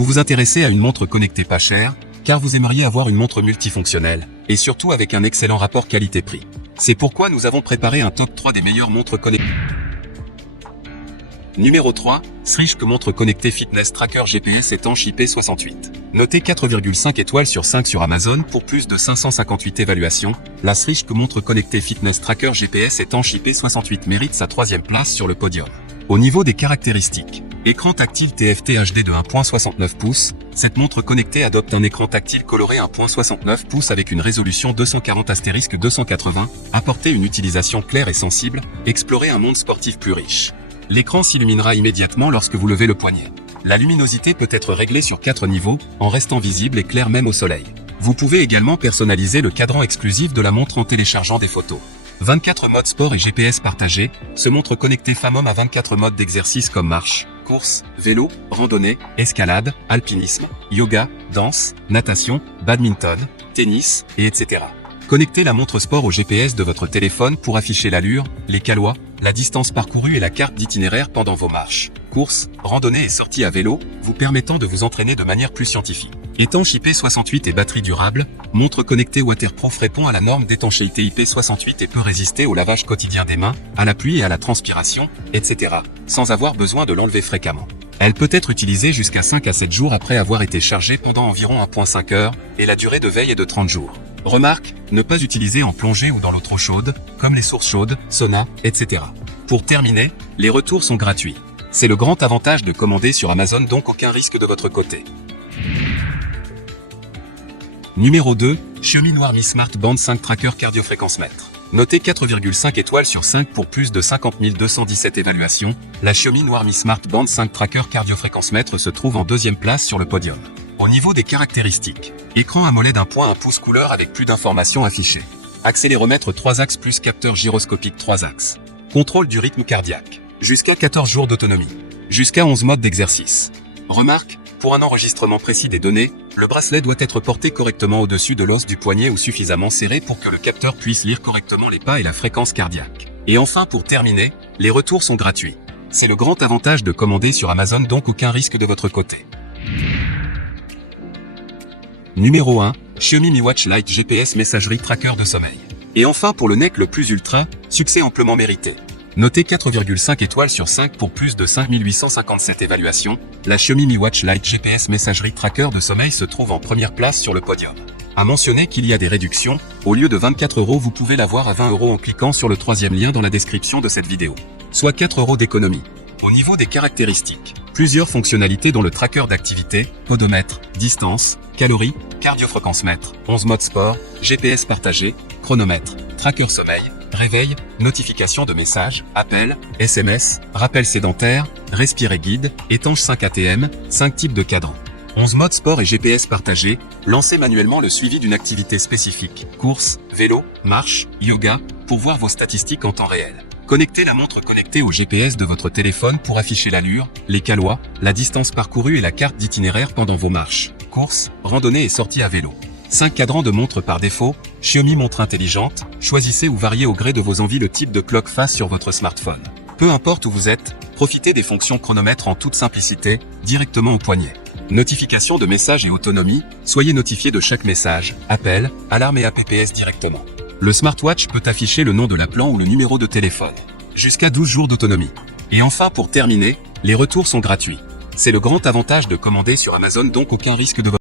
Vous vous intéressez à une montre connectée pas chère, car vous aimeriez avoir une montre multifonctionnelle, et surtout avec un excellent rapport qualité-prix. C'est pourquoi nous avons préparé un top 3 des meilleures montres connectées. Numéro 3, Srishk montre connectée fitness tracker GPS étanche IP68. Notée 4,5 étoiles sur 5 sur Amazon pour plus de 558 évaluations, la Srishk montre connectée fitness tracker GPS étanche IP68 mérite sa 3e place sur le podium. Au niveau des caractéristiques, écran tactile TFT HD de 1.69 pouces, cette montre connectée adopte un écran tactile coloré 1.69 pouces avec une résolution 240*280, apporter une utilisation claire et sensible, explorer un monde sportif plus riche. L'écran s'illuminera immédiatement lorsque vous levez le poignet. La luminosité peut être réglée sur 4 niveaux, en restant visible et claire même au soleil. Vous pouvez également personnaliser le cadran exclusif de la montre en téléchargeant des photos. 24 modes sport et GPS partagés, ce montre connecté femme-homme à 24 modes d'exercice comme marche, course, vélo, randonnée, escalade, alpinisme, yoga, danse, natation, badminton, tennis, et etc. Connectez la montre sport au GPS de votre téléphone pour afficher l'allure, les calois, la distance parcourue et la carte d'itinéraire pendant vos marches, courses, randonnées et sorties à vélo, vous permettant de vous entraîner de manière plus scientifique. Étanche IP68 et batterie durable, montre connectée waterproof répond à la norme d'étanchéité IP68 et peut résister au lavage quotidien des mains, à la pluie et à la transpiration, etc., sans avoir besoin de l'enlever fréquemment. Elle peut être utilisée jusqu'à 5 à 7 jours après avoir été chargée pendant environ 1,5 heures, et la durée de veille est de 30 jours. Remarque, ne pas utiliser en plongée ou dans l'eau trop chaude, comme les sources chaudes, sauna, etc. Pour terminer, les retours sont gratuits. C'est le grand avantage de commander sur Amazon, donc aucun risque de votre côté. Numéro 2, Xiaomi Noir Mi Smart Band 5 Tracker Cardiofréquence-mètre. Notée 4,5 étoiles sur 5 pour plus de 50 217 évaluations, la Xiaomi Noir Mi Smart Band 5 Tracker Cardiofréquence-mètre se trouve en 2e place sur le podium. Au niveau des caractéristiques, écran AMOLED 1.1 pouce couleur avec plus d'informations affichées. Accéléromètre 3 axes plus capteur gyroscopique 3 axes. Contrôle du rythme cardiaque. Jusqu'à 14 jours d'autonomie. Jusqu'à 11 modes d'exercice. Remarque, pour un enregistrement précis des données, le bracelet doit être porté correctement au-dessus de l'os du poignet ou suffisamment serré pour que le capteur puisse lire correctement les pas et la fréquence cardiaque. Et enfin, pour terminer, les retours sont gratuits. C'est le grand avantage de commander sur Amazon, donc aucun risque de votre côté. Numéro 1, Xiaomi Mi Watch Lite GPS messagerie tracker de sommeil. Et enfin pour le NEC le plus ultra, succès amplement mérité. Noté 4,5 étoiles sur 5 pour plus de 5857 évaluations, la Xiaomi Mi Watch Lite GPS messagerie tracker de sommeil se trouve en première place sur le podium. À mentionner qu'il y a des réductions, au lieu de 24 € vous pouvez l'avoir à 20 € en cliquant sur le 3e lien dans la description de cette vidéo. Soit 4 € d'économie. Au niveau des caractéristiques, plusieurs fonctionnalités dont le tracker d'activité, podomètre, distance, calories, cardiofréquence-mètre, 11 modes sport, GPS partagé, chronomètre, tracker sommeil, réveil, notification de messages, appels, SMS, rappel sédentaire, respirer guide, étanche 5 ATM, 5 types de cadrans. 11 modes sport et GPS partagé, lancez manuellement le suivi d'une activité spécifique, course, vélo, marche, yoga, pour voir vos statistiques en temps réel. Connectez la montre connectée au GPS de votre téléphone pour afficher l'allure, les calois, la distance parcourue et la carte d'itinéraire pendant vos marches, courses, randonnées et sorties à vélo. 5 cadrans de montre par défaut, Xiaomi montre intelligente, choisissez ou variez au gré de vos envies le type de clock face sur votre smartphone. Peu importe où vous êtes, profitez des fonctions chronomètre en toute simplicité, directement au poignet. Notification de messages et autonomie, soyez notifié de chaque message, appel, alarme et APPS directement. Le smartwatch peut afficher le nom de l'appelant ou le numéro de téléphone. Jusqu'à 12 jours d'autonomie. Et enfin pour terminer, les retours sont gratuits. C'est le grand avantage de commander sur Amazon, donc aucun risque de